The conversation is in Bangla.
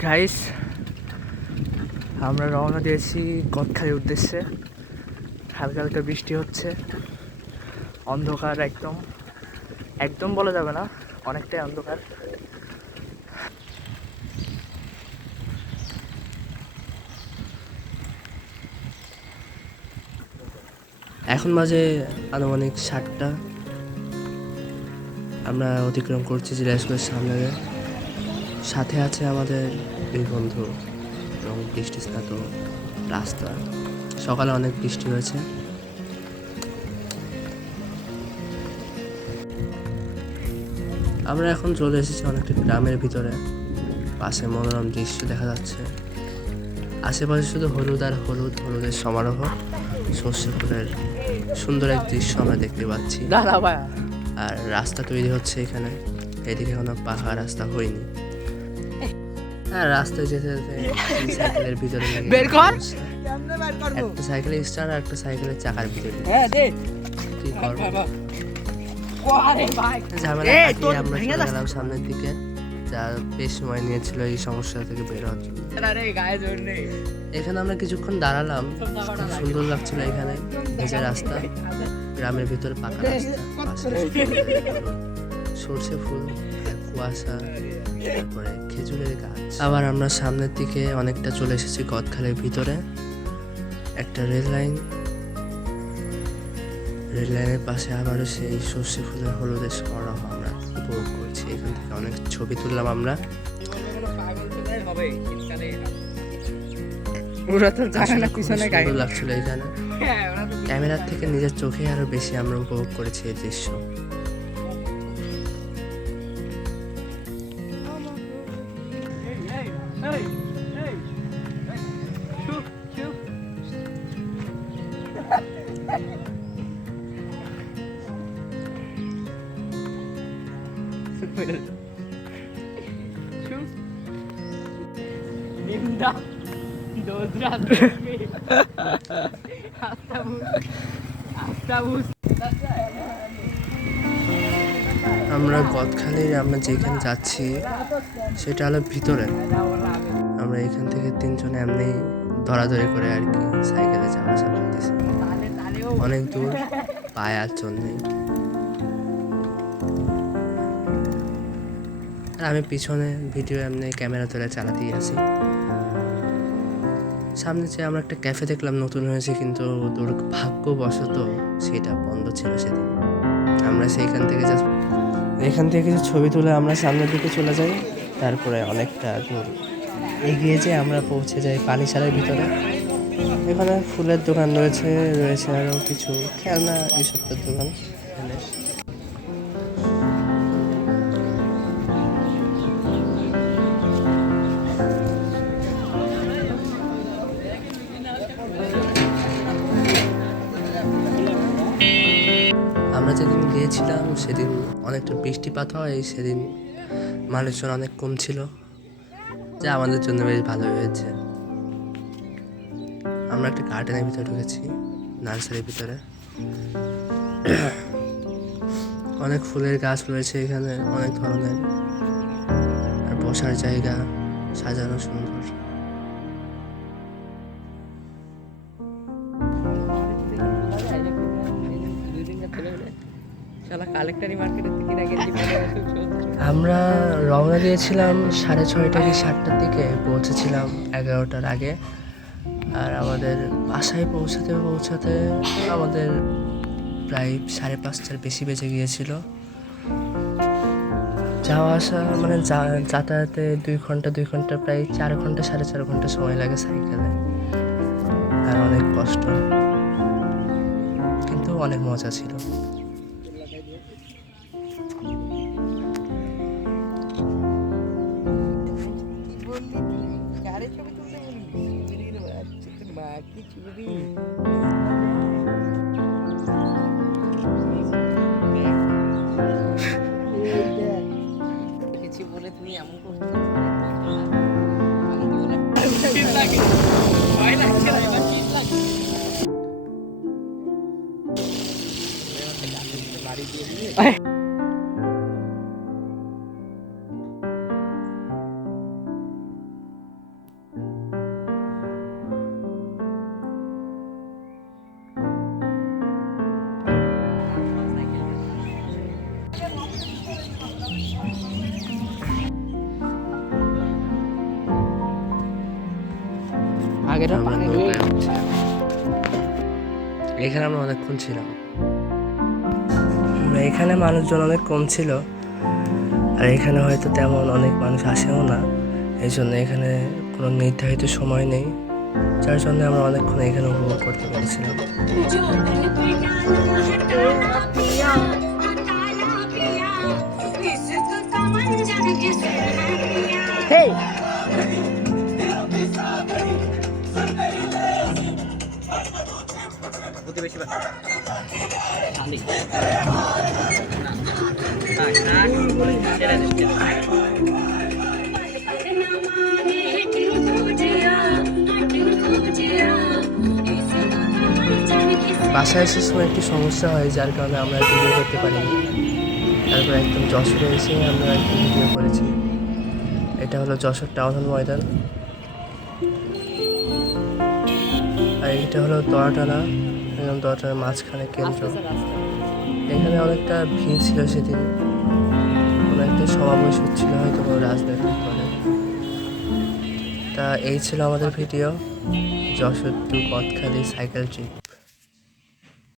গাইস, আমরা রওনা দিয়েছি গদখালির উদ্দেশ্যে। হালকা হালকা বৃষ্টি হচ্ছে, অন্ধকার একদম একদম বলা যাবে না, অনেকটাই অন্ধকার। এখন বাজে আনুমানিক 7টা। আমরা অতিক্রম করছি জেলা স্কুলের সামনে, সাথে আছে আমাদের দুই বন্ধু এবং বৃষ্টি স্নাত রাস্তা। সকালে অনেক বৃষ্টি হয়েছে। আমরা এখন চলে এসেছি অনেকটা গ্রামের ভিতরে। পাশে মনোরম দৃশ্য দেখা যাচ্ছে, আশেপাশে শুধু হলুদ আর হলুদ, হলুদের সমারোহ, সর্ষে ফুলের সুন্দর এক দৃশ্য আমরা দেখতে পাচ্ছি। আর রাস্তা তৈরি হচ্ছে এখানে, এদিকে কোনো পাকা রাস্তা হয়নি। হ্যাঁ, রাস্তায় যেতে যেতে সাইকেলের ভিতরে একটা সাইকেলের স্টার আর একটা সাইকেলের চাকার ভিতরে কি করবো, ঝামেলা কাটিয়ে আমরা চলে গেলাম সামনের দিকে। যা বেশ সময় নিয়েছিল এই সমস্যা থেকে বের হওয়ার জন্য। এখানে আমরা কিছুক্ষণ দাঁড়ালাম, খুব সুন্দর লাগছিল এখানে। ভেজা রাস্তা, গ্রামের ভিতরে পাকা রাস্তা, সর্ষে ফুল, কুয়াশা, তারপরে খেজুরের গাছ। আবার আমরা সামনের দিকে অনেকটা চলে এসেছি গদখালির ভিতরে। একটা রেল লাইনের পাশে আবারও সেই সর্ষে ফুলের হলুদের সমারোহ আমরা উপভোগ করছি। এখান থেকে অনেক ছবি তুললাম আমরা। সুন্দর লাগছিল এখানে, ক্যামেরার থেকে নিজের চোখে আরো বেশি আমরা উপভোগ করেছি এই দৃশ্য। আমরা গদখালির আমরা যেখানে যাচ্ছি সেটা হলো ভিতরে। আমরা এখান থেকে 3 জন এমনি ধরাধরি করে আর কি সাইকেলে যাওয়া আসা করতেছি। অনেক দূর, পায়ে আর চল নেই। আর আমি পিছনে ভিডিও এমনি ক্যামেরা ধরে চালাতেই আছি। সামনে যে আমরা একটা ক্যাফে দেখলাম নতুন হয়েছে, কিন্তু দুর্ভাগ্যবশত সেটা বন্ধ ছিল সেদিন। আমরা সেইখান থেকে এখান থেকে কিছু ছবি তুলে আমরা সামনের দিকে চলে যাই। তারপরে অনেকটা দূর এগিয়ে যেয়ে আমরা পৌঁছে যাই পানিসারের ভিতরে। এখানে ফুলের দোকান রয়েছে আরও কিছু খেলনা এইসবের দোকান। আমরা যেদিন গিয়েছিলাম সেদিন অনেকটা বৃষ্টিপাত হয়, সেদিন মানুষজন অনেক কম ছিল, যা আমাদের জন্য বেশ ভালো হয়েছে। আমরা একটা গার্ডেনের ভিতরে ঢুকেছি, নার্সারির ভিতরে। অনেক ফুলের গাছ রয়েছে এখানে, অনেক ধরনের, আর বসার জায়গা সাজানো সুন্দর। আমরা রওনা দিয়েছিলাম 6:30 কি 7টার দিকে, পৌঁছেছিলাম 11টার আগে। আর আমাদের বাসায় পৌঁছাতে আমাদের প্রায় 5:30টার বেশি বেজে গিয়েছিল। যাওয়া আসা মানে যাতায়াতে 2 ঘন্টা প্রায় 4 ঘন্টা 4.5 ঘন্টা সময় লাগে সাইকেলে। আর অনেক কষ্ট, কিন্তু অনেক মজা ছিল। বলে তুমি এমন করছো বাড়ি দিয়ে আমরা নৌকায় উঠছি। এখানে আমরা অনেকক্ষণ ছিলাম। এখানে মানুষজন অনেক কম ছিল, আর এখানে হয়তো তেমন অনেক মানুষ আসেও না, এই জন্য এখানে কোনো নির্ধারিত সময় নেই, যার জন্য আমরা অনেকক্ষণ এখানে উপভোগ করতে পেরেছিলাম। বাসায় আসার সময় একটি সমস্যা হয়, যার কারণে আমরা ভিডিও করতে পারিনি। তারপর একদম যশোরে এসে আমরা একটি ভিডিও করেছি। এটা হলো যশোর টাউন হল ময়দান, আর এটা হলো দোয়াটানা, একদম দোয়াটানার মাঝখানে কেন্দ্র। এখানে অনেকটা ভিড় ছিল সেদিন, কোনো একটা সমাবেশ হচ্ছিল হয়তো কোনো রাজনৈতিক দলে। তা এই ছিল আমাদের video, Jessore to Kadkhali cycle trip.